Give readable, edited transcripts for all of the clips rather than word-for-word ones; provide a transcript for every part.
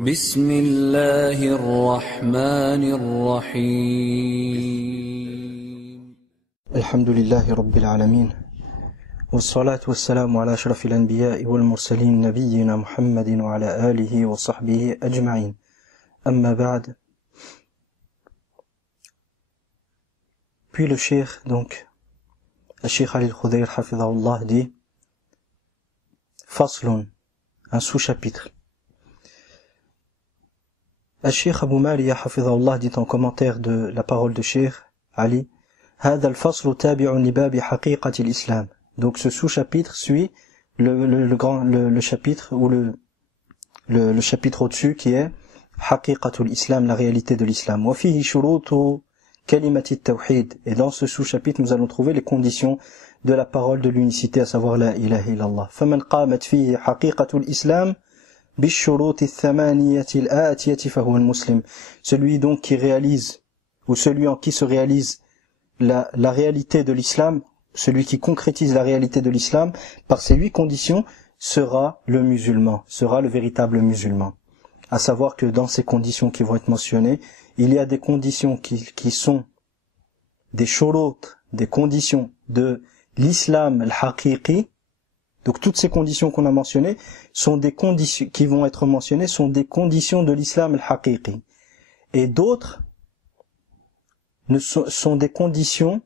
بسم الله الرحمن الرحيم الحمد لله رب العالمين والصلاة والسلام على أشرف الأنبياء والمرسلين نبينا محمد وعلى آله وصحبه أجمعين أما بعد. Puis le cheikh, donc, le cheikh Ali al-Khudayr hafidhahullah dit Faslun, un sous-chapitre. Le cheikh Abu Maliya hafidhahullah dit en commentaire de la parole de cheikh Ali هذا الفصل تابع لباب حقيقة الإسلام. Donc ce sous-chapitre suit le chapitre ou le chapitre au-dessus qui est حقيقة الإسلام, la réalité de l'islam. وفيه شروط كلمة التوحيد. Et dans ce sous-chapitre nous allons trouver les conditions de la parole de l'unicité, à savoir la ilaha illallah. فمن قامت فيه حقيقة الإسلام بالشروط الثمانية الآتية فهو المسلم. Celui donc qui réalise, ou celui en qui se réalise la réalité de l'islam, celui qui concrétise la réalité de l'islam par ces 8 conditions sera le musulman, sera le véritable musulman. À savoir que dans ces conditions qui vont être mentionnées, il y a des conditions qui sont des shurut, des conditions de l'islam al-haqiqi. Donc toutes ces conditions qu'on a mentionnées sont des conditions qui vont être mentionnées, sont des conditions de l'islam al-haqiqi. Et d'autres sont des conditions,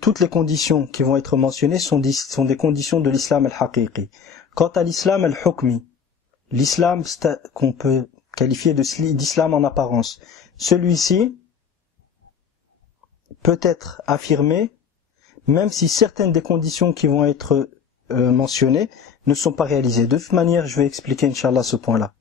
toutes les conditions qui vont être mentionnées sont des conditions de l'islam al-haqiqi. Quant à l'islam al-hukmi, l'islam qu'on peut qualifier d'islam en apparence, celui-ci peut être affirmé même si certaines des conditions qui vont être mentionnées ne sont pas réalisées. De toute manière, je vais expliquer Inch'Allah ce point-là.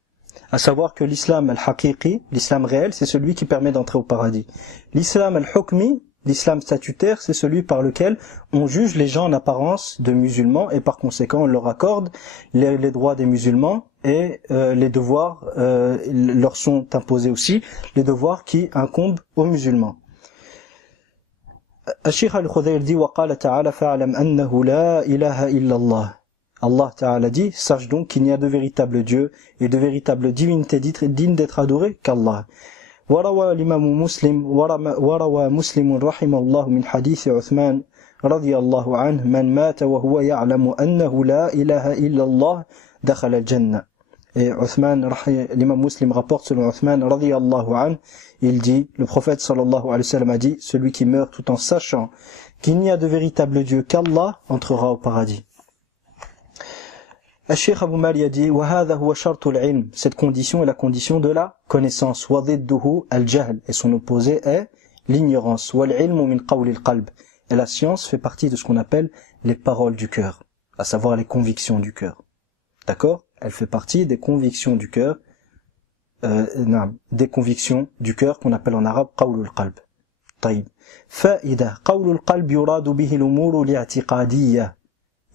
À savoir que l'islam al-haqiqi, l'islam réel, c'est celui qui permet d'entrer au paradis. L'islam al-hukmi, l'islam statutaire, c'est celui par lequel on juge les gens en apparence de musulmans et par conséquent on leur accorde les droits des musulmans et les devoirs leur sont imposés aussi, les devoirs qui incombent aux musulmans. الشيخ الخضير dit وقال تعالى فاعلم أنه لا إله إلا الله. Allah Ta'ala dit, sache donc qu'il n'y a de véritable Dieu et de véritable divinité digne d'être adoré qu'Allah. وروى الإمام مسلم وروى مسلم رحمه الله من حديث عثمان رضي الله عنه من مات وهو يعلم أنه لا إله إلا الله دخل الجنة. Et l'imam Muslim rapporte selon Uthman radiyallahu anhu, il dit, le prophète sallallahu alayhi wa sallam a dit, celui qui meurt tout en sachant qu'il n'y a de véritable Dieu qu'Allah entrera au paradis. Al-Sheikh Abu Maliya dit, وَهَذَا هُوَ شَرْطُ الْعِلْمِ. Cette condition est la condition de la connaissance. وَضِدُّهُ الْجَهْلِ. Et son opposé est l'ignorance. وَالْعِلْمُ مِنْ قَوْلِ الْقَلْبِ. Et la science fait partie de ce qu'on appelle les paroles du cœur, à savoir les convictions du cœur. D'accord? Elle fait partie des convictions du cœur, des convictions du cœur qu'on appelle en arabe قول القلب. طيب. فائدة قول القلب يراد به الأمور الاعتقادية.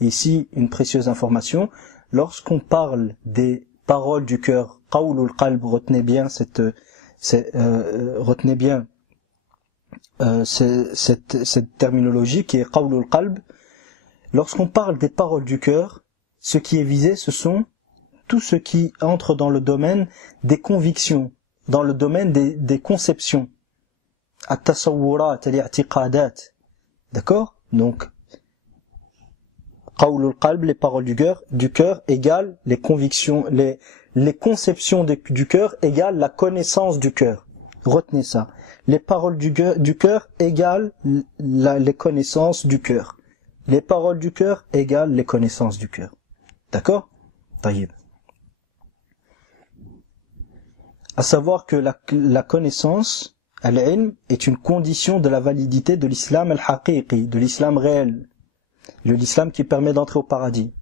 Ici, une précieuse information. Lorsqu'on parle des paroles du cœur, قول القلب, retenez bien cette terminologie qui est قول القلب. Lorsqu'on parle des paroles du cœur, ce qui est visé, ce sont tout ce qui entre dans le domaine des convictions, dans le domaine des conceptions. At-tasawwurat, al-i'tiqadat. D'accord? Donc, qawlul qalb, les paroles du cœur égale les convictions, les conceptions du cœur égale la connaissance du cœur. Retenez ça. Les paroles du cœur égale les connaissances du cœur. Les paroles du cœur égale les connaissances du cœur. D'accord? Taïb. À savoir que la connaissance, al-ilm, est une condition de la validité de l'islam al-haqiqi, de l'islam réel, de l'islam qui permet d'entrer au paradis.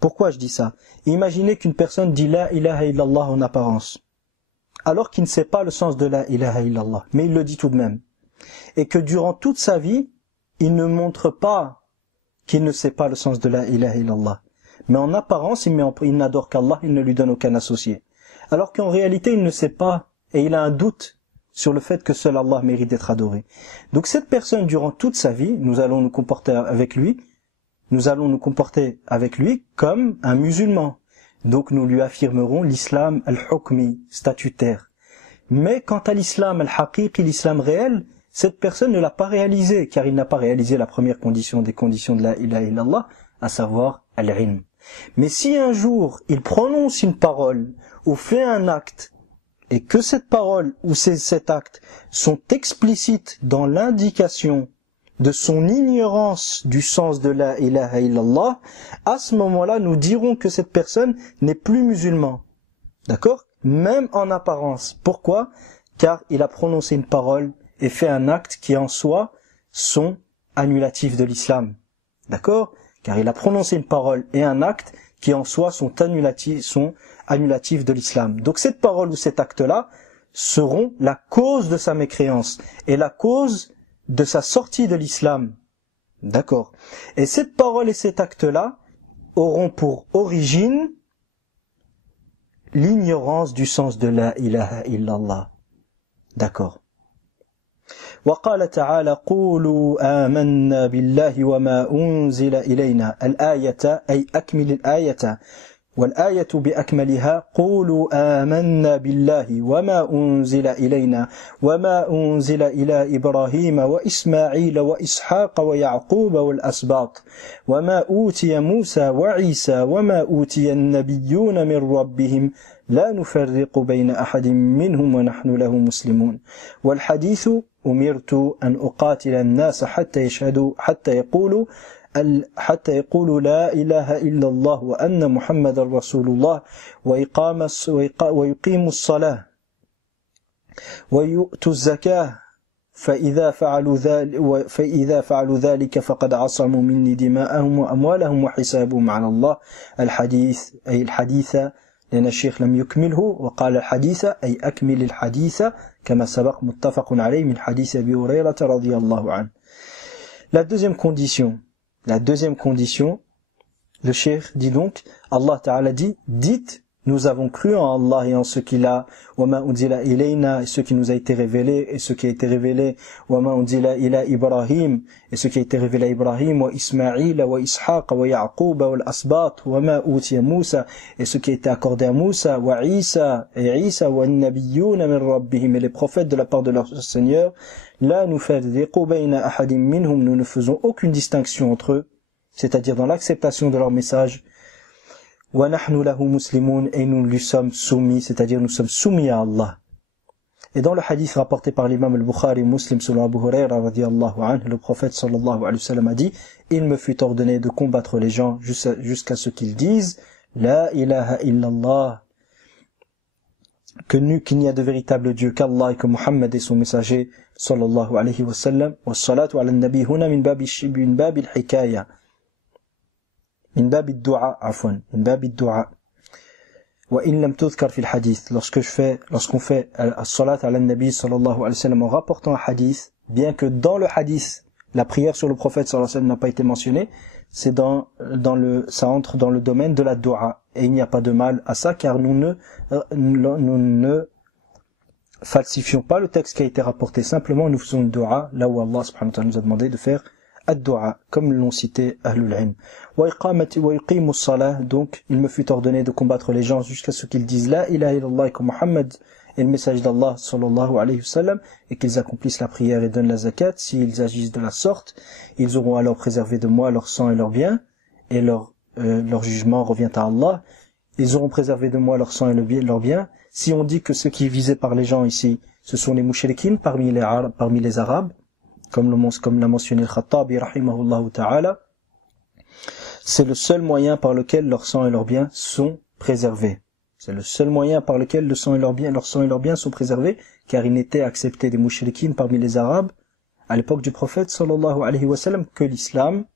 Pourquoi je dis ça? Imaginez qu'une personne dit la ilaha illallah en apparence, alors qu'il ne sait pas le sens de la ilaha illallah, mais il le dit tout de même. Et que durant toute sa vie, il ne montre pas qu'il ne sait pas le sens de la ilaha illallah. Mais en apparence, il n'adore qu'Allah, il ne lui donne aucun associé. Alors qu'en réalité, il ne sait pas, et il a un doute sur le fait que seul Allah mérite d'être adoré. Donc cette personne, durant toute sa vie, nous allons nous comporter avec lui comme un musulman. Donc nous lui affirmerons l'islam al-hukmi, statutaire. Mais quant à l'islam al-haqiqi, l'islam réel, cette personne ne l'a pas réalisé, car il n'a pas réalisé la première condition des conditions de la ilaha illallah, à savoir al-ilm. Mais si un jour il prononce une parole ou fait un acte, et que cette parole ou cet acte sont explicites dans l'indication de son ignorance du sens de la ilaha illallah, à ce moment-là, nous dirons que cette personne n'est plus musulman. D'accord? Même en apparence. Pourquoi? Car il a prononcé une parole et fait un acte qui en soi sont annulatifs de l'islam. D'accord? Car il a prononcé une parole et un acte qui en soi sont annulatifs de l'islam. Donc cette parole ou cet acte-là seront la cause de sa mécréance et la cause de sa sortie de l'islam. D'accord. Et cette parole et cet acte-là auront pour origine l'ignorance du sens de la ilaha illallah. D'accord. وقال تعالى قولوا آمنا بالله وما أنزل إلينا الآية أي أكمل الآية والآية بأكملها قولوا آمنا بالله وما أنزل إلينا وما أنزل إلى إبراهيم وإسماعيل وإسحاق ويعقوب والأسباط وما أوتي موسى وعيسى وما أوتي النبيون من ربهم لا نفرق بين أحد منهم ونحن له مسلمون والحديث أمرت أن أقاتل الناس حتى يقولوا لا إله إلا الله وأن محمد رسول الله ويقيموا الصلاة ويؤتوا الزكاة فإذا فعلوا ذلك فقد عصموا مني دماءهم وأموالهم وحسابهم على الله الحديث أي الحديث لأن الشيخ لم يكمله وقال الحديث أي أكمل الحديث كما سبق متفق عليه من حديث أبي هريرة رضي الله عنه. La deuxième condition, le cheikh dit donc, Allah Ta'ala dit, dites, nous avons cru en Allah et en ce qu'il a, وَمَا أُنزِلَ إِلَيْنَا, et ce qui nous a été révélé, et ce qui a été révélé, وَمَا أُنزِلَ إِلَى إِبْرَاهِيم, et ce qui a été révélé à Ibrahim, وَإِسْمَاعِيلَ وَإِسْحَاقَ وَيَعْقُوبَ وَالْأَسْبَاطِ وَمَا أُوتِيَ مُوسَى, et ce qui a été accordé à Moussa, وَعِيسَى, et Isa, وَالنَّبِيُّونَ مِنْ رَبِّهِمْ, et les prophètes de la part de leur Seigneur, لَا نُفَرِّقُ بَيْنَ أَحَدٍ مِّنْهُمْ, nous ne faisons aucune distinction entre eux, c'est-à-dire dans l'acceptation de leur message, وَنَحْنُ لَهُ مُسْلِمُونَ, et nous lui sommes soumis, c'est-à-dire nous sommes soumis à Allah. Et dans le hadith rapporté par l'imam al-Bukhari Muslim selon Abu Hurayra radiyallahu anhu, le prophète sallallahu alayhi wa sallam a dit, il me fut ordonné de combattre les gens jusqu'à ce qu'ils disent La ilaha illallah, qu'il n'y a de véritable Dieu qu'Allah et que Muhammad est son messager sallallahu alayhi wa sallam. Wa salatu ala nabi huna min babi al-hikaya. من باب الدعاء عفوا من باب الدعاء وإن لم تذكر في الحديث lorsqu'on fait الصلاة على النبي صلى الله عليه وسلم en rapportant un hadith, bien que dans le hadith la prière sur le prophète صلى الله عليه وسلم n'a pas été mentionnée, c'est ça entre dans le domaine de la dua et il n'y a pas de mal à ça car nous ne falsifions pas le texte qui a été rapporté, simplement nous faisons une dua là où Allah subhanahu wa ta'ala nous a demandé de faire ad-du'a, comme l'ont cité Ahlul Ilm. Wa yuqimu as-salah, donc il me fut ordonné de combattre les gens jusqu'à ce qu'ils disent la ilaha illallah et que Muhammad est le message d'Allah sallallahu alayhi wa sallam et qu'ils accomplissent la prière et donnent la zakat. S'ils agissent de la sorte, ils auront alors préservé de moi leur sang et leurs biens et leur jugement revient à Allah. Ils auront préservé de moi leur sang et leurs biens. Si on dit que ce qui est visé par les gens ici, ce sont les mouchriquines parmi les Arabes, comme l'a mentionné le Khattabi rahimahullah ta'ala, c'est le seul moyen par lequel leur sang et leurs biens sont préservés. C'est le seul moyen par lequel leur sang et leurs biens sont préservés, car il n'était accepté des mouchriquines parmi les Arabes à l'époque du prophète sallallahu alayhi wa sallam que l'islam.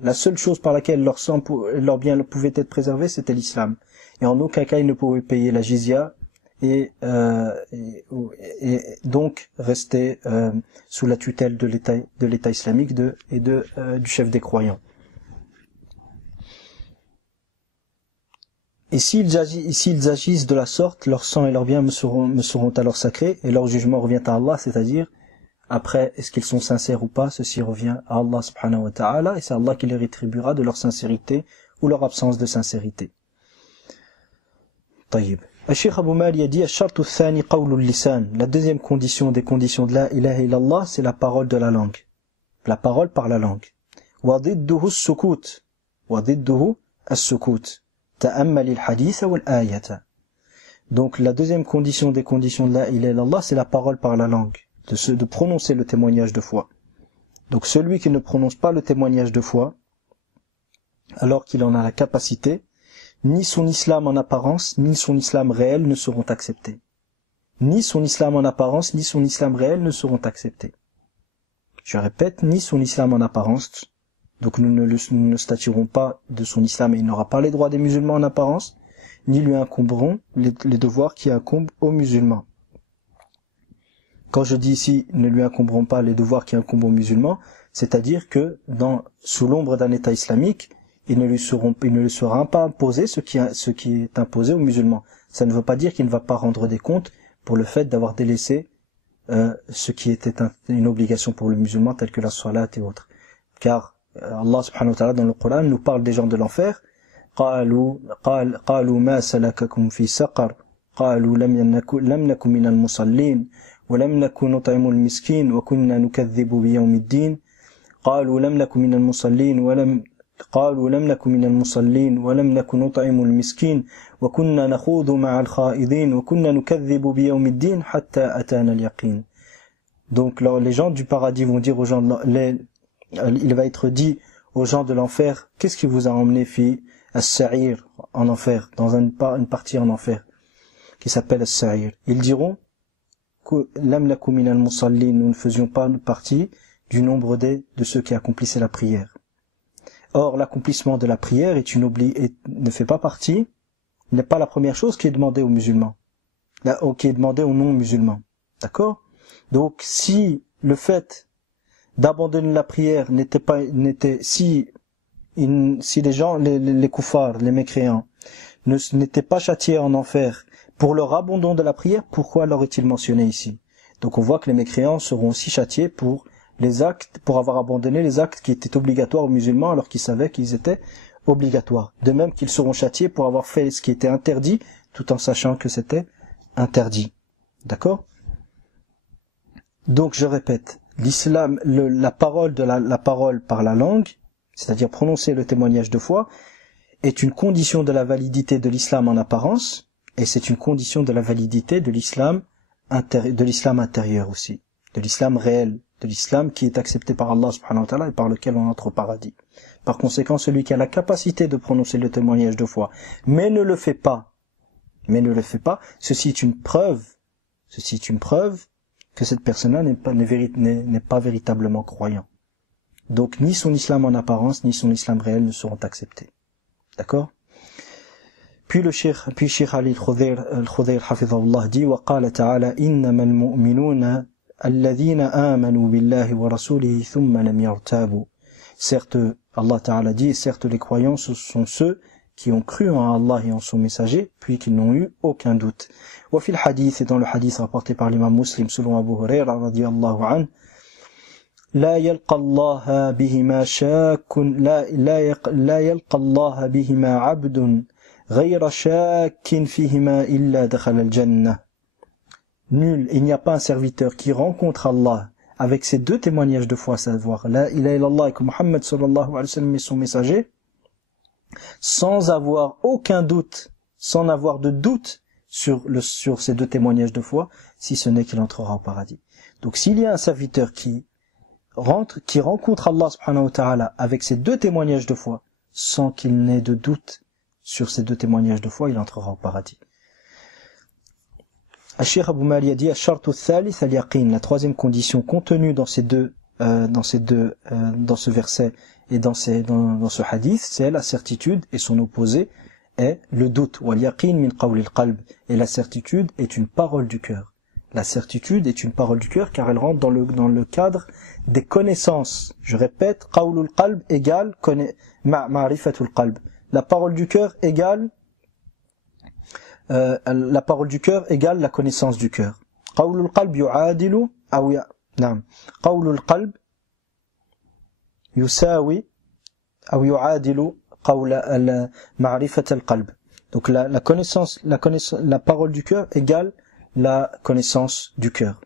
La seule chose par laquelle leur sang et leurs biens pouvaient être préservés, c'était l'islam. Et en aucun cas ils ne pouvaient payer la jizya et donc rester sous la tutelle de l'État islamique du chef des croyants. Et s'ils agissent de la sorte, leur sang et leurs biens me seront alors sacrés, et leur jugement revient à Allah, c'est-à-dire, après, est-ce qu'ils sont sincères ou pas, ceci revient à Allah subhanahu wa ta'ala, et c'est Allah qui les rétribuera de leur sincérité ou leur absence de sincérité. طيب. Cheikh Abou Mali a dit الشرط الثاني قول اللسان. La deuxième condition des conditions de la ilaha illallah, c'est la parole de la langue. La parole par la langue. وضده السكوت. وضده السكوت. تأمل الحديث والآية. Donc la deuxième condition des conditions de la ilaha illallah, c'est la parole par la langue, de prononcer le témoignage de foi. Donc celui qui ne prononce pas le témoignage de foi, alors qu'il en a la capacité, ni son islam en apparence, ni son islam réel ne seront acceptés. Ni son islam en apparence, ni son islam réel ne seront acceptés. Je répète, ni son islam en apparence, donc nous ne statuerons pas de son islam et il n'aura pas les droits des musulmans en apparence, ni lui incomberont les devoirs qui incombent aux musulmans. Quand je dis ici, ne lui incomberont pas les devoirs qui incombent aux musulmans, c'est-à-dire que sous l'ombre d'un État islamique, il ne lui sera pas imposé ce qui est imposé aux musulmans. Ça ne veut pas dire qu'il ne va pas rendre des comptes pour le fait d'avoir délaissé ce qui était une obligation pour le musulman, tel que la salat et autres. Car Allah subhanahu wa ta'ala dans le Coran nous parle des gens de l'enfer. قالوا ما سلككم في سقر قالوا لم نكن من المصلين ولم نكن نطعم المسكين وكنا نكذب بيوم الدين قالوا لم نكن من المصلين ولم نكن نطعم المسكين وكنا نخوض مع الخائضين وكنا نكذب بيوم الدين حتى أتانا اليقين. Donc les gens du paradis vont dire aux gens il va être dit aux gens de l'enfer, qu'est-ce qui vous a emmené As-Sa'ir en enfer, dans une partie en enfer qui s'appelle As-Sa'ir. Ils diront que lam lakum minal musallin, nous ne faisions pas partie du nombre de ceux qui accomplissaient la prière. Or, l'accomplissement de la prière ne fait pas partie, n'est pas la première chose qui est demandée aux musulmans, qui est demandée aux non-musulmans. D'accord? Donc, si le fait d'abandonner la prière si les gens, les koufars, les mécréants, n'étaient pas châtiés en enfer pour leur abandon de la prière, pourquoi leur est-il mentionné ici? Donc on voit que les mécréants seront aussi châtiés pour avoir abandonné les actes qui étaient obligatoires aux musulmans alors qu'ils savaient qu'ils étaient obligatoires. De même qu'ils seront châtiés pour avoir fait ce qui était interdit tout en sachant que c'était interdit. D'accord? Donc je répète, l'islam, la parole par la langue, c'est-à-dire prononcer le témoignage de foi, est une condition de la validité de l'islam en apparence, et c'est une condition de la validité de l'islam intérieur aussi, de l'islam réel, de l'islam qui est accepté par Allah subhanahu wa ta'ala et par lequel on entre au paradis. Par conséquent, celui qui a la capacité de prononcer le témoignage de foi, mais ne le fait pas, ceci est une preuve que cette personne-là n'est pas véritablement croyant. Donc ni son islam en apparence, ni son islam réel ne seront acceptés. D'accord? Puis Cheikh Ali al-Khudayr hafidhahullah dit وقال تعالى إنما المؤمنون الذين آمنوا بالله ورسوله ثم لم يرتابوا. Certes, Allah Ta'ala dit, certes les croyants ce sont ceux qui ont cru en Allah et en son messager, puis qui n'ont eu aucun doute. وفي الحديث, et dans le hadith rapporté par l'imam Muslim selon Abu Huraira radiyallahu anhu, لا يلقى الله بهما شاك لا يلقى الله بهما عبد غير شاك فيهما إلا دخل الجنة. Nul, il n'y a pas un serviteur qui rencontre Allah avec ces deux témoignages de foi, savoir la ilaha illallah et que Muhammad sallallahu alayhi wa sallam est son messager, sans avoir aucun doute, sans avoir de doute sur ces deux témoignages de foi, si ce n'est qu'il entrera au paradis. Donc s'il y a un serviteur qui rencontre Allah subhanahu wa ta'ala avec ces deux témoignages de foi, sans qu'il n'ait de doute sur ces deux témoignages de foi, il entrera au paradis. Cheikh Abou Mali a dit Ash-shartu ath-thalith al-yaqin, la troisième condition contenue dans ce verset et dans ce hadith, c'est la certitude, et son opposé est le doute. Wal-yaqin min qawli al-qalb, et la certitude est une parole du cœur. La certitude est une parole du cœur car elle rentre dans le cadre des connaissances. Je répète, qawlul qalb égale ma'rifatul qalb. La parole du cœur égale la connaissance du cœur. Qawlul qalb yu'adilu qawlul qalb yusawi aw yu'adilu qawla ma'rifatul qalb. Donc la connaissance, la parole du cœur égale la connaissance du cœur.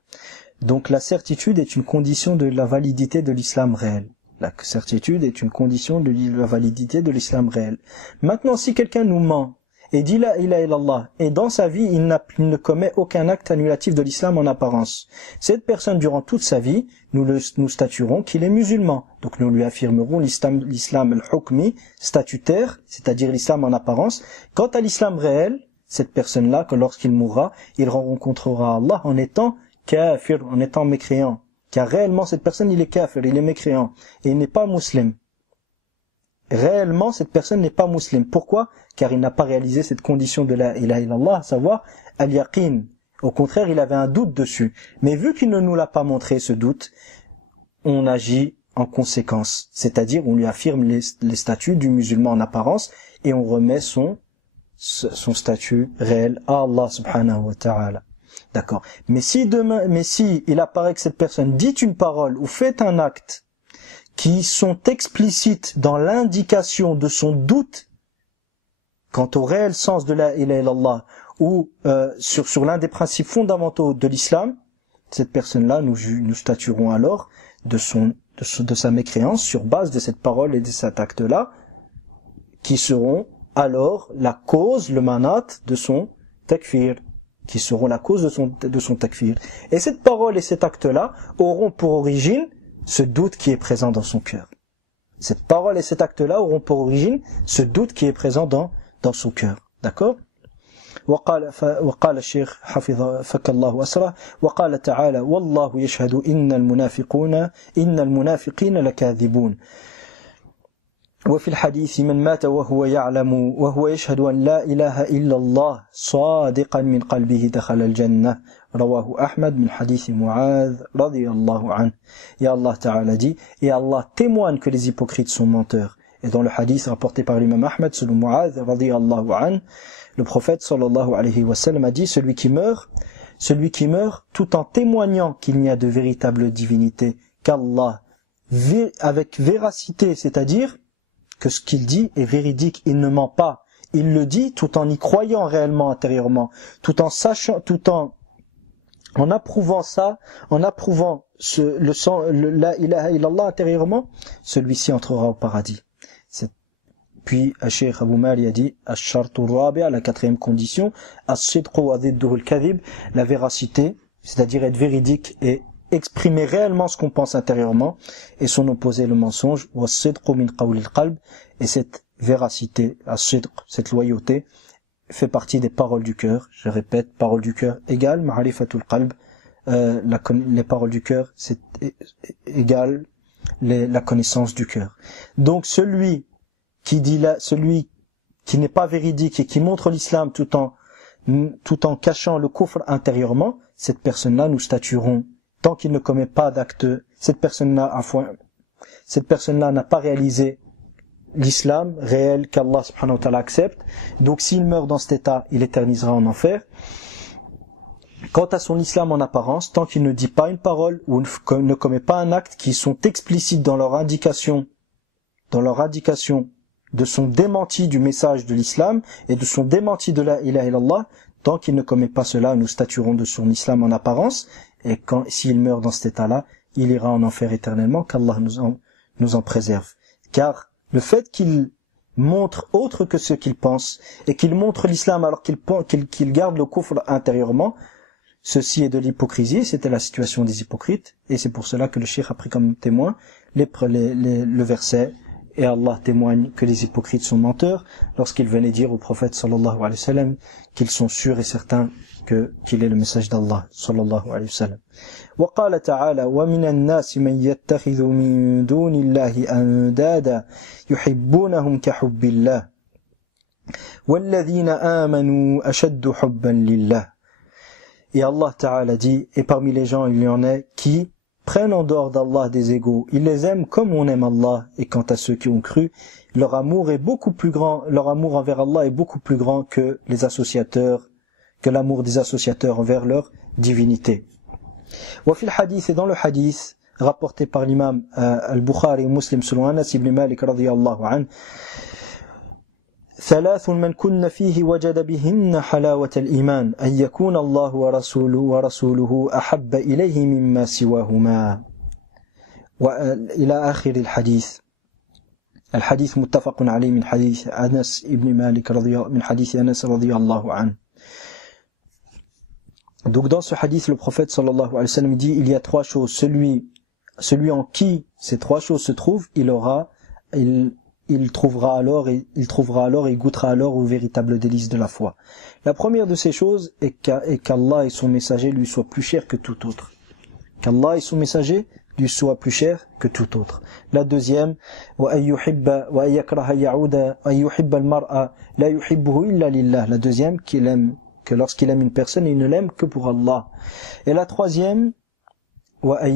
Donc la certitude est une condition de la validité de l'islam réel. La certitude est une condition de la validité de l'islam réel. Maintenant, si quelqu'un nous ment et dit la ilaha illallah, et dans sa vie il ne commet aucun acte annulatif de l'islam en apparence, cette personne durant toute sa vie, nous statuerons qu'il est musulman. Donc nous lui affirmerons l'islam al-hukmi, statutaire, c'est-à-dire l'islam en apparence. Quant à l'islam réel, cette personne-là, que lorsqu'il mourra, il rencontrera Allah en étant kafir, en étant mécréant. Car réellement cette personne il est kafir, il est mécréant, et il n'est pas musulman. Réellement, cette personne n'est pas musulmane. Pourquoi? Car il n'a pas réalisé cette condition de la ilaha illallah, à savoir al-yaqin. Au contraire, il avait un doute dessus. Mais vu qu'il ne nous l'a pas montré, ce doute, on agit en conséquence. C'est-à-dire, on lui affirme les statuts du musulman en apparence et on remet son statut réel à Allah subhanahu wa ta'ala. D'accord. Mais si il apparaît que cette personne dit une parole ou fait un acte qui sont explicites dans l'indication de son doute quant au réel sens de la ilaha illallah ou sur l'un des principes fondamentaux de l'islam, cette personne-là, nous statuerons alors de sa mécréance sur base de cette parole et de cet acte-là, qui seront alors la cause, le manat de son takfir, qui seront la cause de son takfir. Et cette parole et cet acte-là auront pour origine ce doute qui est présent dans son cœur. Cette parole et cet acte-là auront pour origine ce doute qui est présent dans son cœur. D'accord? وقال الشيخ حفظ فك الله أسره وقال تعالى والله يشهد إن المنافقين لكاذبون وفي الحديث من مات وهو يعلم وهو يشهد أن لا إله إلا الله صادقا من قلبه دخل الجنة رواه أحمد من حديث معاذ رضي الله عنه. Et Allah Ta'ala dit, et Allah témoigne que les hypocrites sont menteurs. Et dans le hadith rapporté par l'imam Ahmed selon Mu'adh radiyallahu anhu, le prophète sallallahu alayhi wa sallam a dit, celui qui meurt tout en témoignant qu'il n'y a de véritable divinité qu'Allah, avec véracité, c'est-à-dire que ce qu'il dit est véridique, il ne ment pas. Il le dit tout en y croyant réellement intérieurement, tout en sachant, en approuvant ça, en approuvant la ilaha illallah intérieurement, celui-ci entrera au paradis. Puis, Cheikh Abou Mali a dit, Ash-shartu rabi', la quatrième condition, As-sidqu wa dhidduhu al-kadhib, la véracité, c'est-à-dire être véridique et exprimer réellement ce qu'on pense intérieurement, et son opposé le mensonge, wa as-sidqu min qawli al-qalb, et cette véracité, as-sidq, cette loyauté, fait partie des paroles du cœur. Je répète, paroles du cœur égale ma'rifatul qalb, les paroles du cœur, c'est égal la connaissance du cœur. Donc celui qui n'est pas véridique et qui montre l'islam tout en cachant le kufr intérieurement, cette personne-là, nous statuerons, tant qu'il ne commet pas d'acte, cette personne-là n'a pas réalisé l'islam réel qu'Allah subhanahu wa ta'ala accepte. Donc s'il meurt dans cet état, il éternisera en enfer. Quant à son islam en apparence, tant qu'il ne dit pas une parole ou ne commet pas un acte qui sont explicites dans leur indication de son démenti du message de l'islam et de son démenti de la ilaha illallah, tant qu'il ne commet pas cela, nous statuerons de son islam en apparence, et s'il meurt dans cet état-là, il ira en enfer éternellement, qu'Allah nous en préserve. Car le fait qu'il montre autre que ce qu'il pense, et qu'il montre l'islam alors qu'il garde le kufr intérieurement, ceci est de l'hypocrisie, c'était la situation des hypocrites, et c'est pour cela que le cheikh a pris comme témoin le verset, et Allah témoigne que les hypocrites sont menteurs, lorsqu'il venait dire au prophète sallallahu alayhi wa sallam qu'ils sont sûrs et certains qu'il est le message d'Allah sallallahu alayhi wa sallam. وقال تعالى ومن الناس من يتخذ من دون الله أندادا يحبونهم كحب الله والذين آمنوا أشد حبا لله. Et Allah Ta'ala dit, et parmi les gens il y en a qui prennent en dehors d'Allah des égaux, ils les aiment comme on aime Allah, et quant à ceux qui ont cru, leur amour est beaucoup plus grand, leur amour envers Allah est beaucoup plus grand que l'amour des associateurs envers leur divinité. وفي الحديث, et dans le hadith rapporté par l'imam al-Bukhari et Muslim selon Anas ibn Malik radiyallahu anhu, ثلاث من كن فيه وجد بهن حلاوة الإيمان أن يكون الله ورسوله أحب إليه مما سواهما وإلى آخر الحديث. الحديث متفق عليه من حديث أنس ابن مالك من حديث أنس رضي الله عنه. Donc dans ce hadith, le prophète sallallahu alayhi wa sallam dit, il y a trois choses. Celui en qui ces trois choses se trouvent, il trouvera alors et goûtera alors au véritable délice de la foi. La première de ces choses est qu'Allah et son messager lui soient plus chers que tout autre. Qu'Allah et son messager lui soient plus chers que tout autre. La deuxième, la deuxième, qu'il aime, que lorsqu'il aime une personne, il ne l'aime que pour Allah. Et la troisième, et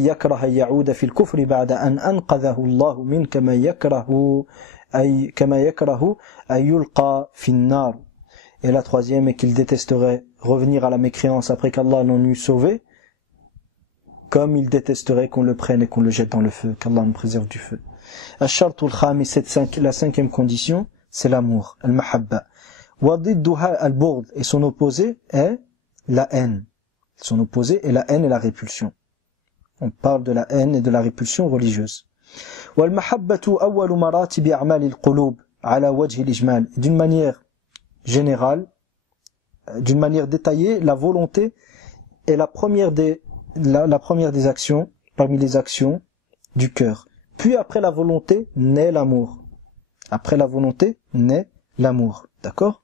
la troisième est qu'il détesterait revenir à la mécréance après qu'Allah l'en eût sauvé, comme il détesterait qu'on le prenne et qu'on le jette dans le feu, qu'Allah nous préserve du feu. La cinquième condition, c'est l'amour, al-mahabba. Et son opposé est la haine. Son opposé est la haine et la répulsion. On parle de la haine et de la répulsion religieuse. D'une manière générale, d'une manière détaillée, la volonté est la première des actions, parmi les actions du cœur. Puis après la volonté naît l'amour. Après la volonté naît l'amour. D'accord ?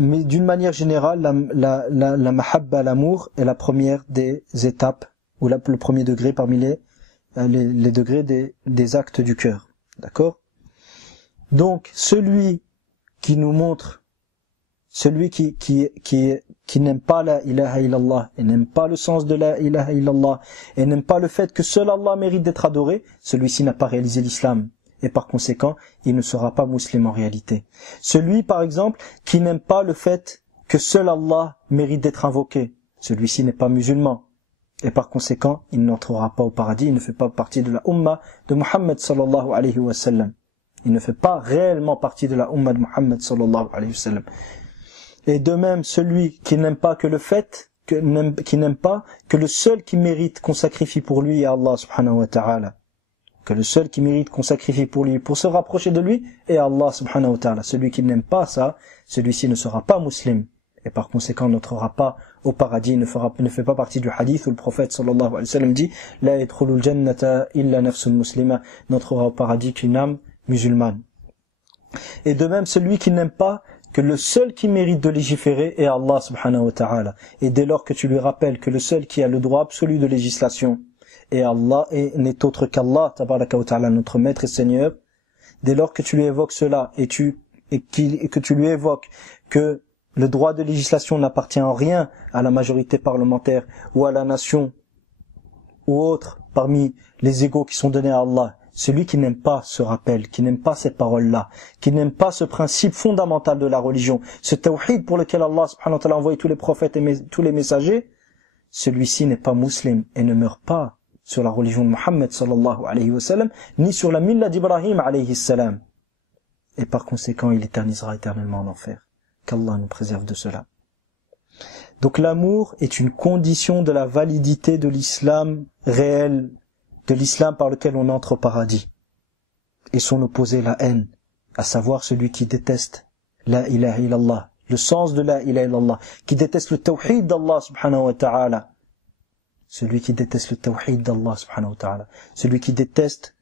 Mais d'une manière générale, la mahabba, l'amour, est la première des étapes, ou le premier degré parmi les degrés des actes du cœur. D'accord ? Donc, celui qui nous montre, celui qui n'aime pas la ilaha illallah, et n'aime pas le sens de la ilaha illallah, et n'aime pas le fait que seul Allah mérite d'être adoré, celui-ci n'a pas réalisé l'islam. Et par conséquent, il ne sera pas musulman en réalité. Celui, par exemple, qui n'aime pas le fait que seul Allah mérite d'être invoqué, celui-ci n'est pas musulman. Et par conséquent, il n'entrera pas au paradis, il ne fait pas partie de la Ummah de Muhammad sallallahu alayhi wa sallam. Il ne fait pas réellement partie de la Ummah de Muhammad sallallahu alayhi wa sallam. Et de même, celui qui n'aime pas que le fait, qui n'aime pas que le seul qui mérite qu'on sacrifie pour lui est Allah subhanahu wa ta'ala. Que le seul qui mérite qu'on sacrifie pour lui, pour se rapprocher de lui, est Allah subhanahu wa ta'ala. Celui qui n'aime pas ça, celui-ci ne sera pas musulman. Et par conséquent, n'entrera pas au paradis, ne fait pas partie du hadith où le prophète sallallahu alayhi wa sallam dit « La yadkhulul jannata illa nafsun muslima » n'entrera au paradis qu'une âme musulmane. Et de même, celui qui n'aime pas que le seul qui mérite de légiférer est Allah subhanahu wa ta'ala. Et dès lors que tu lui rappelles que le seul qui a le droit absolu de législation et Allah n'est autre qu'Allah, tabaraka wa ta'ala, notre maître et Seigneur, dès lors que tu lui évoques cela et que tu lui évoques que le droit de législation n'appartient en rien à la majorité parlementaire ou à la nation ou autre parmi les égaux qui sont donnés à Allah, celui qui n'aime pas ce rappel, qui n'aime pas ces paroles-là, qui n'aime pas ce principe fondamental de la religion, ce tawhid pour lequel Allah subhanahu wa ta'ala a envoyé tous les prophètes et tous les messagers, celui-ci n'est pas musulman et ne meurt pas sur la religion de Muhammad sallallahu alayhi wa sallam, ni sur la milla d'Ibrahim alayhi salam. Et par conséquent, il éternisera éternellement en enfer. Qu'Allah nous préserve de cela. Donc l'amour est une condition de la validité de l'islam réel, de l'islam par lequel on entre au paradis. Et son opposé, la haine, à savoir celui qui déteste la ilaha illallah, le sens de la ilaha illallah, qui déteste le tawhid d'Allah subhanahu wa ta'ala. Celui qui déteste le tawhid d'Allah subhanahu wa ta'ala, celui qui déteste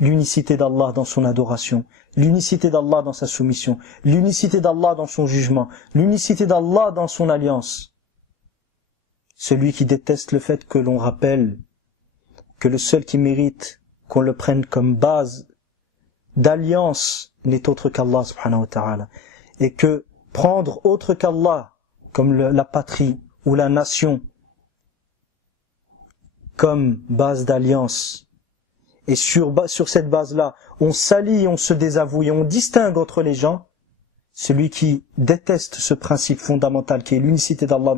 l'unicité d'Allah dans son adoration, l'unicité d'Allah dans sa soumission, l'unicité d'Allah dans son jugement, l'unicité d'Allah dans son alliance. Celui qui déteste le fait que l'on rappelle que le seul qui mérite qu'on le prenne comme base d'alliance n'est autre qu'Allah subhanahu wa ta'ala, et que prendre autre qu'Allah comme la patrie ou la nation comme base d'alliance, et sur cette base-là, on s'allie, on se désavoue et on distingue entre les gens, celui qui déteste ce principe fondamental qui est l'unicité d'Allah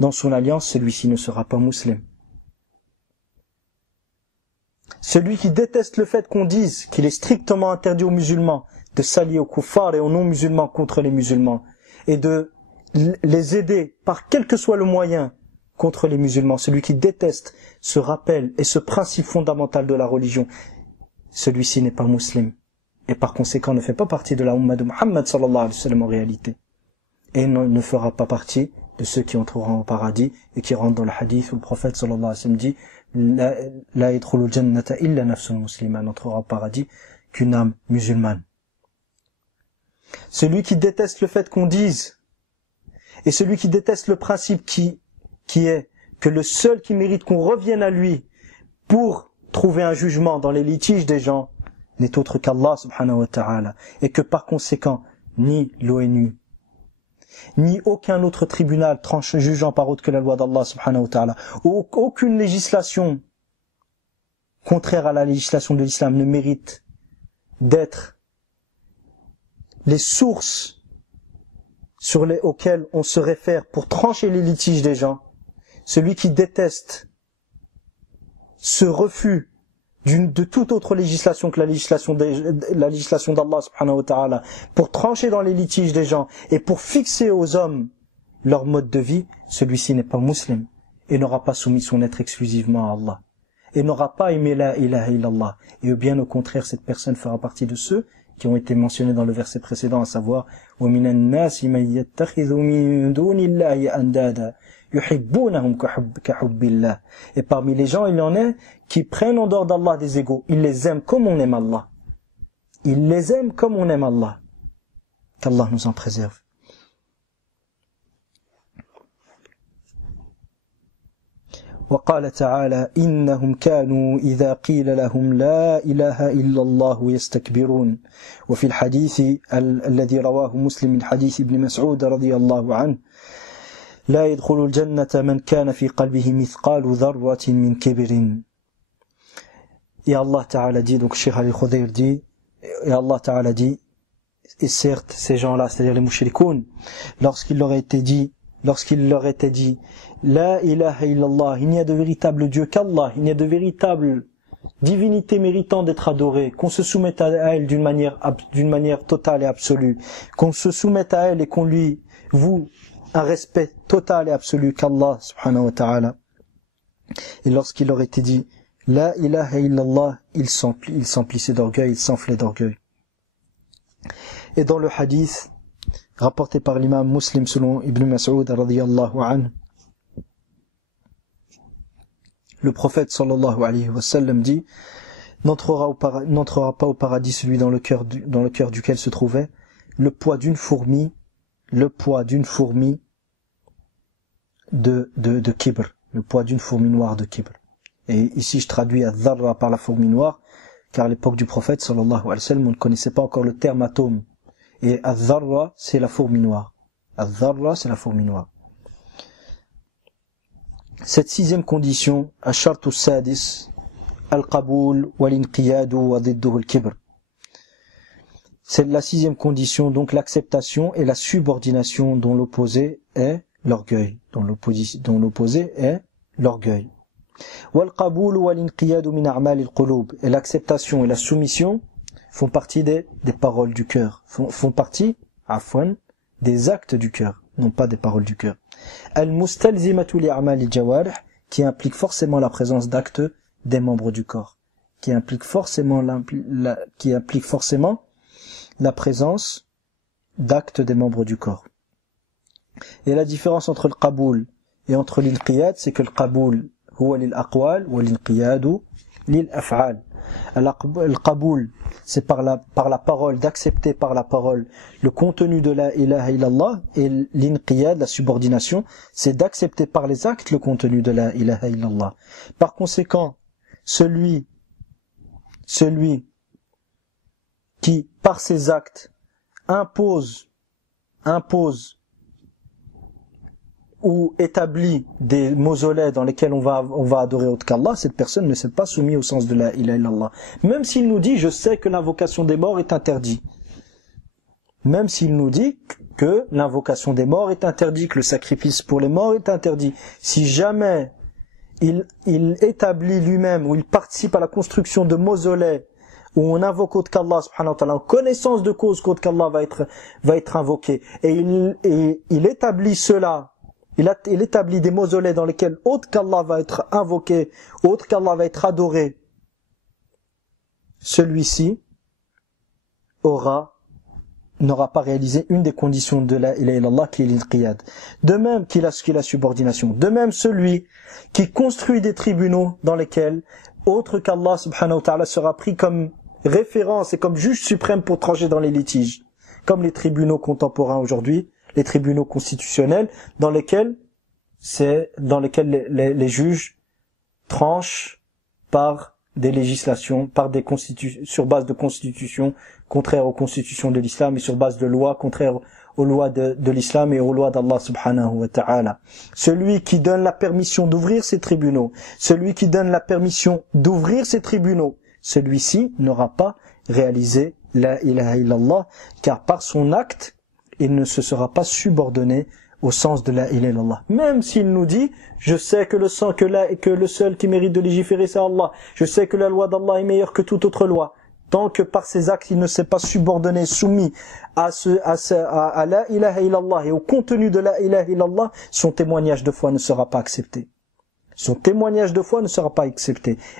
dans son alliance, celui-ci ne sera pas musulman. celui qui déteste le fait qu'on dise qu'il est strictement interdit aux musulmans de s'allier aux kuffars et aux non-musulmans contre les musulmans, et de les aider par quel que soit le moyen contre les musulmans, celui qui déteste ce rappel et ce principe fondamental de la religion, celui-ci n'est pas musulman, et par conséquent ne fait pas partie de la Ummah de Muhammad sallallahu alayhi wa sallam en réalité, et ne fera pas partie de ceux qui entreront au paradis, et qui rentrent dans le hadith où le prophète sallallahu alayhi wa sallam dit la yadkhulul jannata illa nafsun muslima, n'entrera au paradis qu'une âme musulmane. Celui qui déteste le fait qu'on dise, et celui qui déteste le principe qui est que le seul qui mérite qu'on revienne à lui pour trouver un jugement dans les litiges des gens n'est autre qu'Allah subhanahu wa ta'ala, et que par conséquent ni l'ONU ni aucun autre tribunal jugeant par autre que la loi d'Allah subhanahu wa ta'ala, ou aucune législation contraire à la législation de l'islam ne mérite d'être les sources auxquelles on se réfère pour trancher les litiges des gens. Celui qui déteste ce refus de toute autre législation que la législation d'Allah subhanahu wa ta'ala pour trancher dans les litiges des gens et pour fixer aux hommes leur mode de vie, celui-ci n'est pas musulman et n'aura pas soumis son être exclusivement à Allah et n'aura pas aimé la ilaha illallah, et bien au contraire cette personne fera partie de ceux qui ont été mentionnés dans le verset précédent, à savoir وَمِنَ النَّاسِ مَن يَتَّخِذُ مِن دُونِ اللَّهِ أَندَادًا يُحِبُّونَهُمْ كَحُبِّ اللَّهِ. Et parmi les gens, il y en a qui prennent en dehors d'Allah des égaux. Ils les aiment comme on aime Allah. Ils les aiment comme on aime Allah. Qu'Allah nous en préserve. وقال تعالى إنهم كانوا إذا قيل لهم لا إله إلا الله يستكبرون. وفي الحديث الذي رواه مسلم من حديث ابن مسعود رضي الله عنه لا يدخل الجنة من كان في قلبه مثقال ذرة من كبر. Et Allah Ta'ala dit, donc Cheikh Ali Khudayr dit, et Allah Ta'ala dit, et certes ces gens-là, c'est-à-dire les mushrikoun, lorsqu'il leur était dit La ilaha illallah, il n'y a de véritable Dieu qu'Allah, il n'y a de véritable divinité méritant d'être adorée, qu'on se soumette à elle d'une manière totale et absolue, qu'on se soumette à elle et qu'on lui voue un respect total et absolu qu'Allah subhanahu wa ta'ala. Et lorsqu'il leur était dit La ilaha illallah, il s'emplissait d'orgueil, il s'enflait d'orgueil. Et dans le hadith rapporté par l'imam Muslim selon Ibn Mas'ud radiyallahu anhu, le prophète sallallahu alayhi wa sallam dit n'entrera pas au paradis celui dans le cœur duquel se trouvait le poids d'une fourmi de kibr, le poids d'une fourmi noire de kibr. Et ici je traduis ad-dharra par la fourmi noire, car à l'époque du prophète sallallahu alayhi wa sallam on ne connaissait pas encore le terme atome, et ad-dharra c'est la fourmi noire. Ad-dharra c'est la fourmi noire. Cette sixième condition, ash-shartu sadis, al-qaboul wal-inqiyadu wa didduhu al-kibr. C'est la sixième condition, donc l'acceptation et la subordination dont l'opposé est l'orgueil. Dont l'opposé est l'orgueil. Wal-qaboul wal-inqiyadu min a'mal al-qulub. Et l'acceptation et la soumission font partie des paroles du cœur. Font partie, des actes du cœur, non pas des paroles du cœur. Al-mustalzimatu li'a'mal al-jawarih, qui implique forcément la présence d'actes des membres du corps, qui implique forcément la présence d'actes des membres du corps. Et la différence entre le qaboul et entre l'inqiyad, c'est que le qaboul huwa lil aqwal wa l'inqiyadu lil af'al. Le qaboul, c'est par la parole, d'accepter par la parole le contenu de la ilaha illallah, et l'inqiyad, la subordination, c'est d'accepter par les actes le contenu de la ilaha illallah. Par conséquent, celui qui, par ses actes, impose ou établit des mausolées dans lesquels on va adorer autre qu'Allah, cette personne ne s'est pas soumise au sens de la ilaha illallah. Même s'il nous dit, je sais que l'invocation des morts est interdite. Même s'il nous dit que l'invocation des morts est interdite, que le sacrifice pour les morts est interdit. Si jamais il établit lui-même, ou il participe à la construction de mausolées, où on invoque autre qu'Allah subhanahu wa ta'ala, en connaissance de cause qu'autre qu'Allah va être invoqué, et il établit cela, il établit des mausolées dans lesquels autre qu'Allah va être invoqué, autre qu'Allah va être adoré, celui-ci n'aura pas réalisé une des conditions de la ilaha illallah qui est l'ilqiyad. De même qu'il a la subordination. De même celui qui construit des tribunaux dans lesquels autre qu'Allah subhanahu wa ta'ala sera pris comme référence et comme juge suprême pour trancher dans les litiges. Comme les tribunaux contemporains aujourd'hui, les tribunaux constitutionnels dans lesquels les juges tranchent par des législations, sur base de constitutions contraires aux constitutions de l'islam et sur base de lois contraires aux lois de l'islam et aux lois d'Allah subhanahu wa ta'ala. Celui qui donne la permission d'ouvrir ces tribunaux, celui-ci n'aura pas réalisé la ilaha illallah, car par son acte, il ne se sera pas subordonné au sens de la ilaha illallah. Même s'il nous dit, je sais que le seul qui mérite de légiférer c'est Allah, je sais que la loi d'Allah est meilleure que toute autre loi, tant que par ses actes il ne s'est pas subordonné, soumis à la ilaha illallah et au contenu de la ilaha illallah, son témoignage de foi ne sera pas accepté.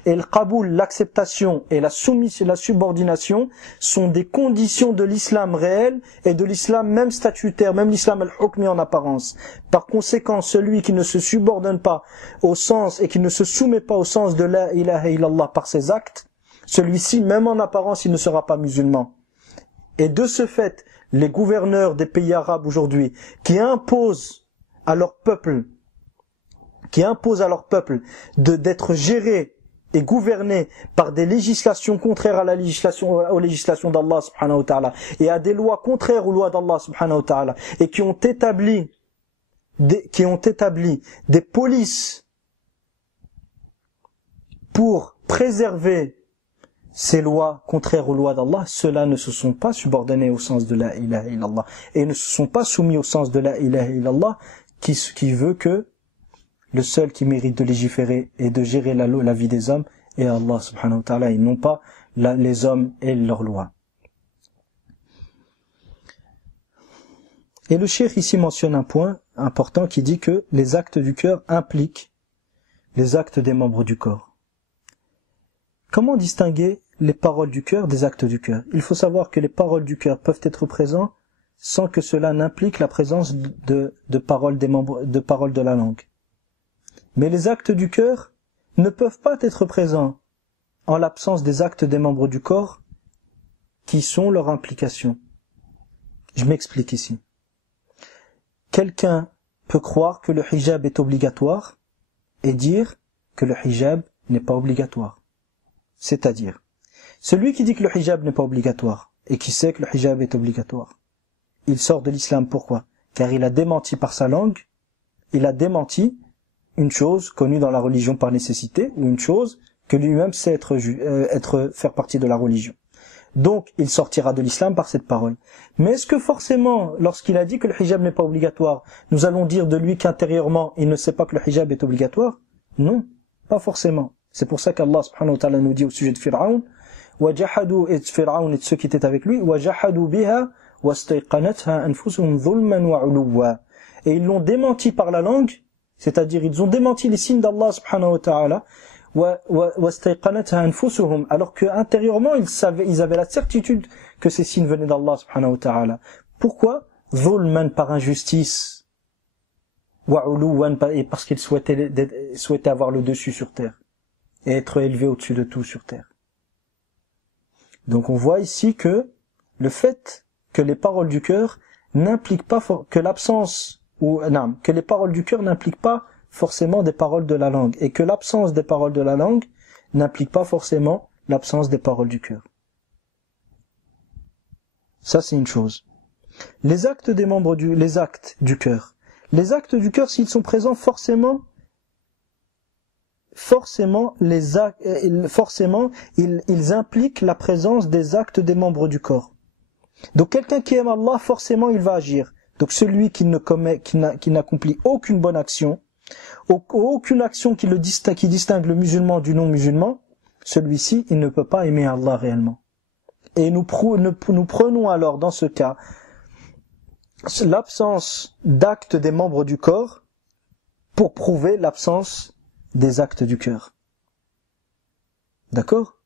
Et le qaboul, l'acceptation et la soumission, la subordination sont des conditions de l'islam réel et de l'islam même statutaire, même l'islam al-hukmi en apparence. Par conséquent, celui qui ne se subordonne pas au sens et qui ne se soumet pas au sens de la ilaha illallah par ses actes, celui-ci, même en apparence, il ne sera pas musulman. Et de ce fait, les gouverneurs des pays arabes aujourd'hui, qui imposent à leur peuple d'être gérés et gouvernés par des législations contraires aux législations d'Allah subhanahu wa ta'ala et à des lois contraires aux lois d'Allah subhanahu wa ta'ala et qui ont établi des polices pour préserver ces lois contraires aux lois d'Allah, ceux-là ne se sont pas subordonnés au sens de la ilaha illallah et ne se sont pas soumis au sens de la ilaha illallah qui veut que le seul qui mérite de légiférer et de gérer la vie des hommes est Allah subhanahu wa ta'ala et non pas les hommes et leurs lois. Et le cheikh ici mentionne un point important qui dit que les actes du cœur impliquent les actes des membres du corps. Comment distinguer les paroles du cœur des actes du cœur? Il faut savoir que les paroles du cœur peuvent être présentes sans que cela n'implique la présence de paroles de la langue. Mais les actes du cœur ne peuvent pas être présents en l'absence des actes des membres du corps qui sont leur implication. Je m'explique ici. Quelqu'un peut croire que le hijab est obligatoire et dire que le hijab n'est pas obligatoire. C'est-à-dire, celui qui dit que le hijab n'est pas obligatoire et qui sait que le hijab est obligatoire, il sort de l'islam. Pourquoi? Car il a démenti par sa langue, il a démenti une chose connue dans la religion par nécessité, ou une chose que lui-même sait faire partie de la religion. Donc, il sortira de l'islam par cette parole. Mais est-ce que forcément, lorsqu'il a dit que le hijab n'est pas obligatoire, nous allons dire de lui qu'intérieurement, il ne sait pas que le hijab est obligatoire? Non, pas forcément. C'est pour ça qu'Allah subhanahu wa ta'ala nous dit au sujet de Pharaon, وَجَحَدُوا et Pharaon et ceux qui étaient avec lui, وَجَحَدُوا بِهَا وَاسْتَيْقَنَتْهَا أَنفُسُهُمْ ظُلْمًا وَعُلُوًّا. Et ils l'ont démenti par la langue, c'est-à-dire ils ont démenti les signes d'Allah subhanahu wa ta'ala, alors que intérieurement ils avaient la certitude que ces signes venaient d'Allah subhanahu wa ta'ala. Pourquoi? Zulman, par injustice, et parce qu'ils souhaitaient avoir le dessus sur terre et être élevés au-dessus de tout sur terre. Donc on voit ici que le fait que les paroles du cœur n'impliquent pas que les paroles du cœur n'impliquent pas forcément des paroles de la langue, et que l'absence des paroles de la langue n'implique pas forcément l'absence des paroles du cœur. Ça, c'est une chose. Les actes des membres les actes du cœur. Les actes du cœur, s'ils sont présents, forcément, ils impliquent la présence des actes des membres du corps. Donc, quelqu'un qui aime Allah, forcément, il va agir. Donc, celui qui n'accomplit aucune bonne action, aucune action qui distingue le musulman du non-musulman, celui-ci, il ne peut pas aimer Allah réellement. Et nous prenons alors, dans ce cas, l'absence d'actes des membres du corps pour prouver l'absence des actes du cœur. D'accord?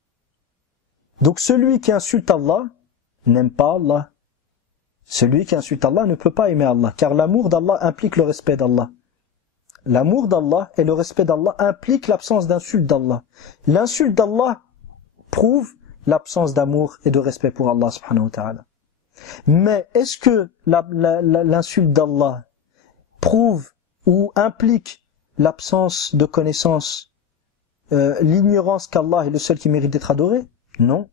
Donc celui qui insulte Allah n'aime pas Allah. Celui qui insulte Allah ne peut pas aimer Allah, car l'amour d'Allah implique le respect d'Allah. L'amour d'Allah et le respect d'Allah impliquent l'absence d'insulte d'Allah. L'insulte d'Allah prouve l'absence d'amour et de respect pour Allah subhanahu wa ta'ala. Mais est-ce que l'insulte d'Allah prouve ou implique l'absence de connaissance, l'ignorance qu'Allah est le seul qui mérite d'être adoré? Non.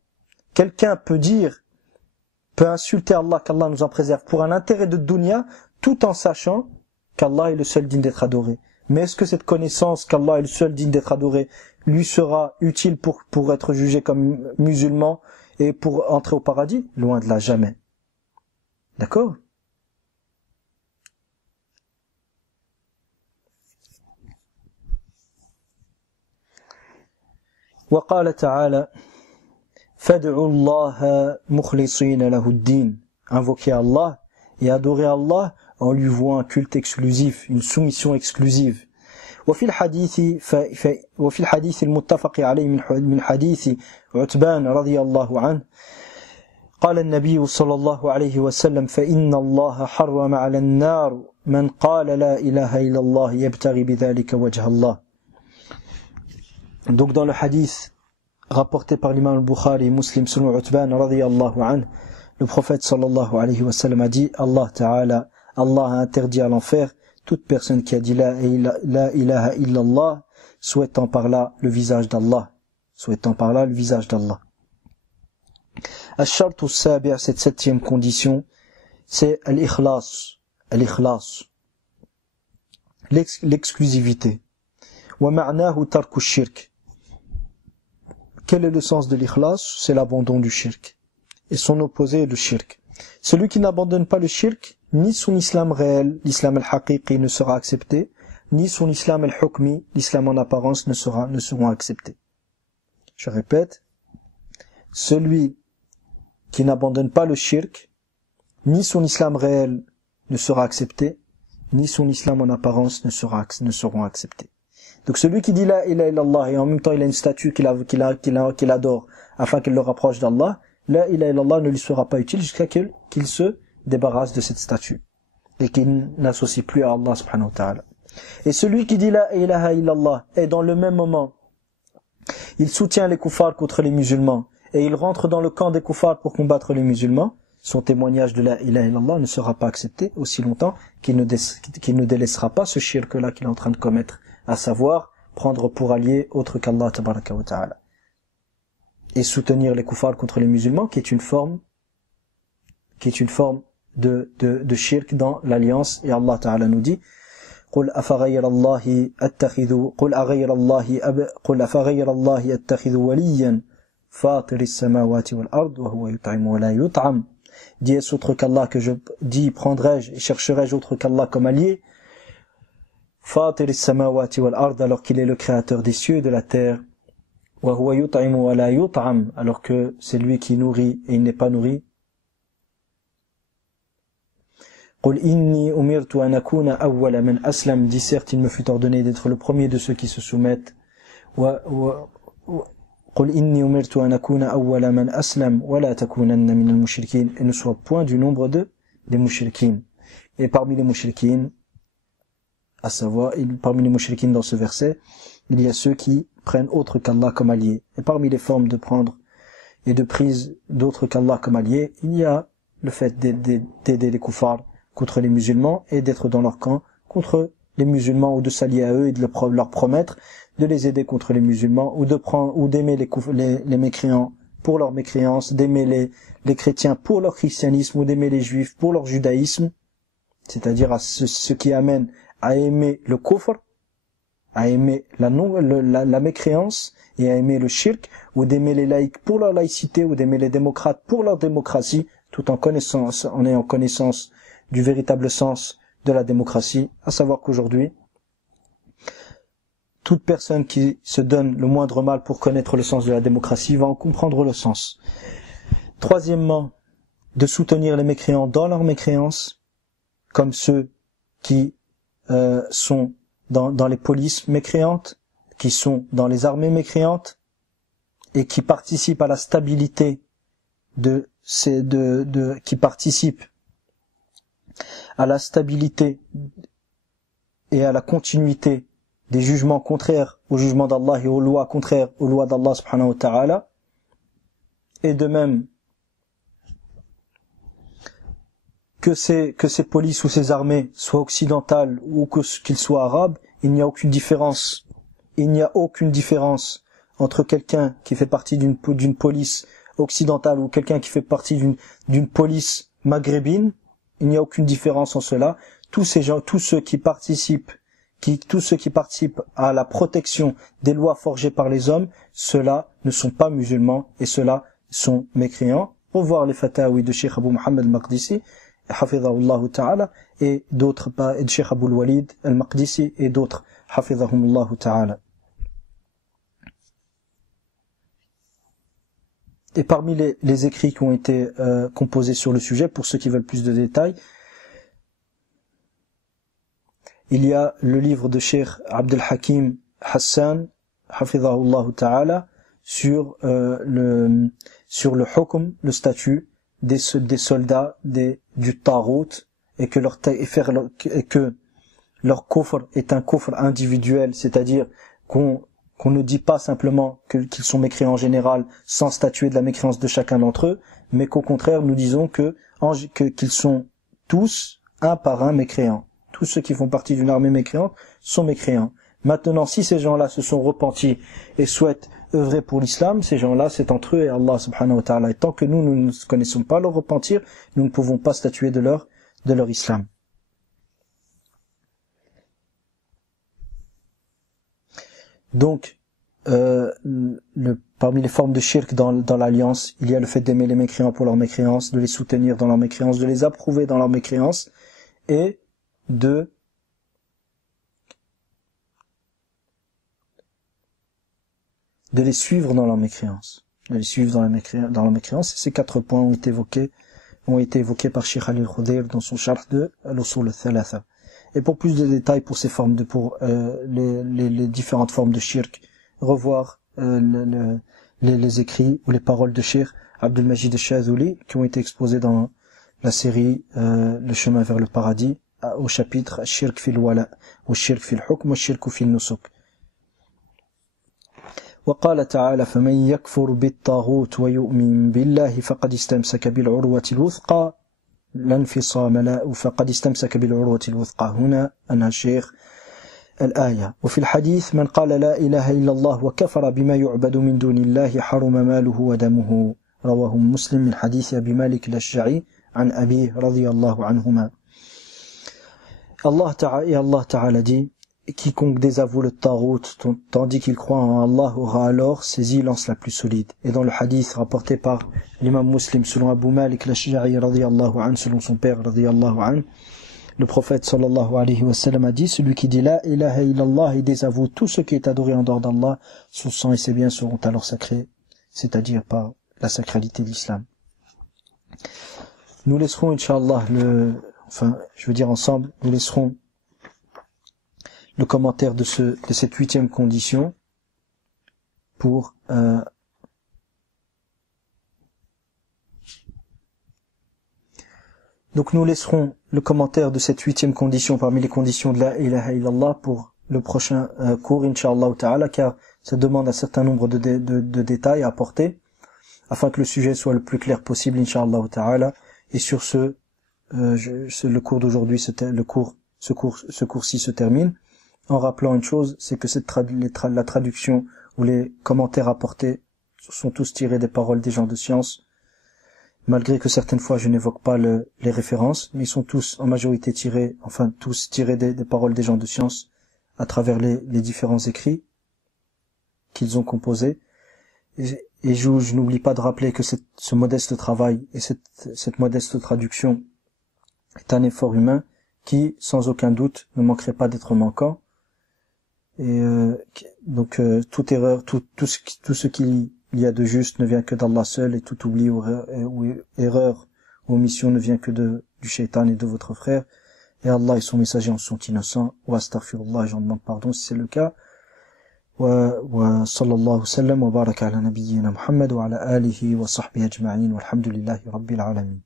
Quelqu'un peut insulter Allah, qu'Allah nous en préserve, pour un intérêt de dunya, tout en sachant qu'Allah est le seul digne d'être adoré. Mais est-ce que cette connaissance qu'Allah est le seul digne d'être adoré lui sera utile pour être jugé comme musulman et pour entrer au paradis? Loin de là, jamais. D'accord? وقال تعالى فادعوا الله مخلصين له الدين. Invoquez Allah et adorez Allah en lui vouant un culte exclusif, une soumission exclusive. وفي الحديث المتفق عليه من حديث عتبان رضي الله عنه قال النبي صلى الله عليه وسلم فإن الله حرم على النار من قال لا إله إلا الله يبتغي بذلك وجه الله. Donc dans le hadith rapporté par l'imam al-Bukhari et Muslim selon Utban radiyallahu anhu, le prophète sallallahu alayhi wa sallam a dit Allah a interdit à l'enfer toute personne qui a dit la ilaha illallah, souhaitant par là le visage d'Allah. Al-Shartu Sabi', cette septième condition, c'est al-ikhlas, l'exclusivité. Wa ma'nahu tarku shirk. Quel est le sens de l'ikhlas? C'est l'abandon du shirk. Et son opposé est le shirk. Celui qui n'abandonne pas le shirk, ni son islam réel, l'islam al-haqiqi ne sera accepté, ni son islam al-hukmi, l'islam en apparence ne seront acceptés. Je répète, celui qui n'abandonne pas le shirk, ni son islam réel ne sera accepté, ni son islam en apparence ne seront acceptés. Donc celui qui dit la ilaha illallah et en même temps il a une statue qu'il adore afin qu'il le rapproche d'Allah, la ilaha illallah ne lui sera pas utile jusqu'à qu'il se débarrasse de cette statue et qu'il n'associe plus à Allah subhanahu wa ta'ala. Et celui qui dit la ilaha illallah et dans le même moment il soutient les kuffars contre les musulmans et il rentre dans le camp des kuffars pour combattre les musulmans, son témoignage de la ilaha illallah ne sera pas accepté aussi longtemps qu'il ne délaissera pas ce shirk-là qu'il est en train de commettre, à savoir prendre pour allié autre qu'Allah tabaraka wa ta'ala et soutenir les kuffars contre les musulmans, qui est une forme de shirk dans l'alliance. Et Allah ta'ala nous dit قل أفغير الله أتخذ وليا فاطر السماوات والأرض وهو يطعم ولا يطعم. Dis est-ce autre qu'Allah que je dis prendrai-je et chercherai-je autre qu'Allah comme allié? Fatir as-samawati wal ard, alors qu'il est le créateur des cieux et de la terre. Wa huwa yut'imu wa la yut'am, alors que c'est lui qui nourrit et il n'est pas nourri. Qul inni umirtu an akuna awwala man aslam, dit certes il me fut ordonné d'être le premier de ceux qui se soumettent. Qul inni umirtu an akuna awwala man aslam wa la takunanna min al-mushrikin, et ne sois point du nombre des mushrikin. Et parmi les mushrikin, à savoir, parmi les mushrikin dans ce verset, il y a ceux qui prennent autre qu'Allah comme allié. Et parmi les formes de prendre et de prise d'autre qu'Allah comme allié, il y a le fait d'aider les kuffars contre les musulmans et d'être dans leur camp contre les musulmans, ou de s'allier à eux et de leur promettre de les aider contre les musulmans, ou d'aimer les mécréants pour leur mécréance, d'aimer les chrétiens pour leur christianisme, ou d'aimer les juifs pour leur judaïsme, c'est-à-dire à ce qui amène à aimer le kufr, à aimer la mécréance et à aimer le shirk, ou d'aimer les laïcs pour leur laïcité, ou d'aimer les démocrates pour leur démocratie, tout en ayant connaissance du véritable sens de la démocratie, à savoir qu'aujourd'hui, toute personne qui se donne le moindre mal pour connaître le sens de la démocratie va en comprendre le sens. Troisièmement, de soutenir les mécréants dans leur mécréance, comme ceux qui sont dans les polices mécréantes, qui sont dans les armées mécréantes, et qui participent à la stabilité qui participent à la stabilité et à la continuité des jugements contraires au jugement d'Allah et aux lois contraires aux lois d'Allah subhanahu wa ta'ala, et de même que ces polices ou ces armées soient occidentales ou qu'ils soient arabes, il n'y a aucune différence. Il n'y a aucune différence entre quelqu'un qui fait partie d'une police occidentale ou quelqu'un qui fait partie d'une police maghrébine. Il n'y a aucune différence en cela. Tous ceux qui participent à la protection des lois forgées par les hommes, ceux-là ne sont pas musulmans et ceux-là sont mécréants. On va voir les fatawi de Cheikh Abou Mohammed al-Maqdisi, hafidhahullah ta'ala, et d'autres, de Cheikh Abou al-Walid al-Maqdisi et d'autres, hafidhahumullah ta'ala. Et parmi les écrits qui ont été composés sur le sujet, pour ceux qui veulent plus de détails, il y a le livre de Cheikh Abdel Hakim Hassan, hafidhahullah ta'ala, sur le hukm, le statut des soldats du Tarout, et que leur kufr est un kufr individuel, c'est-à-dire qu'on ne dit pas simplement qu'ils sont mécréants en général sans statuer de la mécréance de chacun d'entre eux, mais qu'au contraire nous disons qu'ils sont tous un par un mécréants. Tous ceux qui font partie d'une armée mécréante sont mécréants. Maintenant, si ces gens-là se sont repentis et souhaitent œuvrer pour l'islam, ces gens-là, c'est entre eux et Allah subhanahu wa ta'ala. Et tant que nous ne connaissons pas leur repentir, nous ne pouvons pas statuer de leur islam. Donc, parmi les formes de shirk dans l'alliance, il y a le fait d'aimer les mécréants pour leur mécréance, de les soutenir dans leur mécréance, de les approuver dans leur mécréance, et de les suivre dans leur mécréance. De les suivre dans leur mécréance. Ces 4 points ont été évoqués par Cheikh Ali al-Khudayr dans son charh de Al-Usul al-Thalatha. Et pour plus de détails pour les différentes formes de shirk, revoir les écrits ou les paroles de Cheikh Abdul Majid al-Shadhili qui ont été exposés dans la série Le chemin vers le paradis, au chapitre Shirk fil wala, ou Shirk fil hukm, ou Shirk fil nusuk. وقال تعالى فمن يكفر بالطاغوت ويؤمن بالله فقد استمسك بالعروة الوثقى لا انفصام له فقد استمسك بالعروة الوثقى. هنا أنهى الشيخ الآية. وفي الحديث من قال لا إله إلا الله وكفر بما يعبد من دون الله حرم ماله ودمه. رواه مسلم من حديث أبي مالك الأشجعي عن أبيه رضي الله عنهما. Allah Ta'ala dit: quiconque désavoue le Tarout tandis qu'il croit en Allah aura alors saisi l'anse la plus solide. Et dans le hadith rapporté par l'imam Muslim selon Abu Malik al-Ashja'i radiyallahu anhu, selon son père radiyallahu anhu, le prophète sallallahu alayhi wa sallam a dit: celui qui dit la ilaha illallah et désavoue tout ce qui est adoré en dehors d'Allah, son sang et ses biens seront alors sacrés, c'est-à-dire par la sacralité de l'islam. Nous laisserons Inch'Allah ensemble, nous laisserons le commentaire de cette 8e condition pour donc nous laisserons le commentaire de cette 8e condition parmi les conditions de la ilaha illallah pour le prochain cours Inch'Allah ta'ala, car ça demande un certain nombre de détails à apporter afin que le sujet soit le plus clair possible Inch'Allah ta'ala. Et sur le cours d'aujourd'hui, ce cours-ci se termine en rappelant une chose, c'est que la traduction ou les commentaires apportés sont tous tirés des paroles des gens de science, malgré que certaines fois je n'évoque pas les références, mais ils sont tous en majorité tirés des paroles des gens de science à travers les différents écrits qu'ils ont composés. Et je n'oublie pas de rappeler que ce modeste travail et cette modeste traduction est un effort humain qui, sans aucun doute, ne manquerait pas d'être manquant. Et toute erreur, tout ce qu'il y a de juste ne vient que d'Allah seul, et tout oubli ou erreur ou omission ne vient que du shaitan et de votre frère. Et Allah et son messager en sont innocents. Wa astaghfirullah, j'en demande pardon si c'est le cas. Wa sallallahu sallam wa baraka ala nabiyyina Muhammad wa ala alihi wa sahbihi ajma'in walhamdulillahi rabbil alamin.